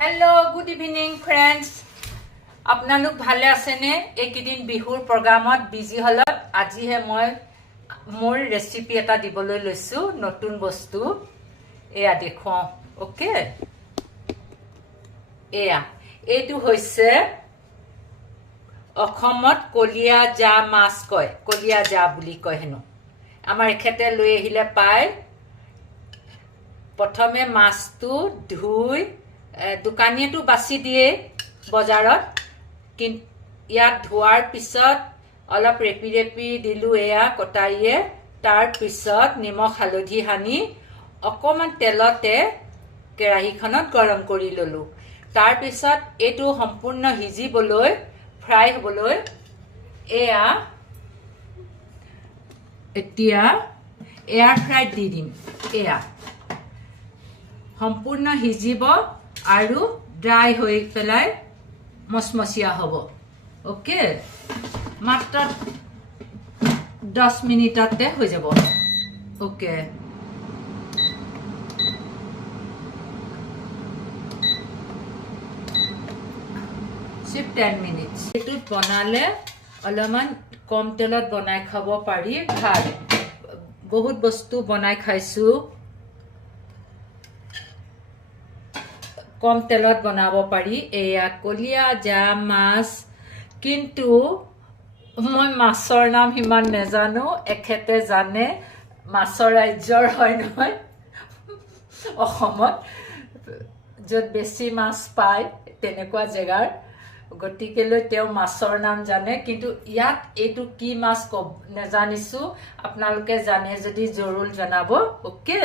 Hello, good evening, friends. আপোনালোক ভালে আছেনে? এইকেইদিন বিহুৰ প্ৰগ্ৰামত বিজি হলত আজিহে মই মোৰ ৰেচিপি এটা দিবলৈ লৈছো নতুন বস্তু এয়া দেখুৱাও ওকে এয়া এইটো হৈছে অসমত কলিয়া জা মাছ কয় কলিয়া জা বুলি কয় হেনো আমাৰ এখেতে লৈ আহিলে পায় প্ৰথমে মাছটো ধুই দোকানীয়েটো বাছি দিয়ে বজাৰত কিন্তু ইয়াত ধোৱাৰ পিছত অলপ ৰেপি ৰেপি দিলু এয়া কটাৰিয়ে তাৰ পিছত নিমখ হালধি হানি অকমান তেলতে কেৰাহীখনত গৰম কৰি ললো তাৰ পিছত এটো সম্পূৰ্ণ হিজিবলৈ ফ্ৰাই হ'বলৈ এয়া এতিয়া এয়াৰ ফ্ৰাই দি দিম এয়া সম্পূৰ্ণ হিজিব আৰু ড্ৰাই হৈ পেলাই মচমচিয়া হ'ব ওকে মাত্ৰ 10 মিনিটতে হৈ যাব ওকে সিপ 10 মিনিটস এটো বনালে অলমান কম তেলত বনাই খাব পাৰি ভাল বহুত বস্তু বনাই খাইছো কম তেলত বনাব পাৰি এয়া কলিয়া জা মাছ কিন্তু মই মাছৰ নাম হিমান নেজানো এখেতে জানে মাছৰ ৰাজ্যৰ হয় নহয় অসমত যত বেছি মাছ পায় তেনেকুৱা জেগাৰ গতিকেলৈ তেওঁ মাছৰ নাম জানে কিন্তু ইয়াত এইটো কি মাছ নেজানিছো আপোনালোকে জানে যদি জৰুৰ জনাব ওকে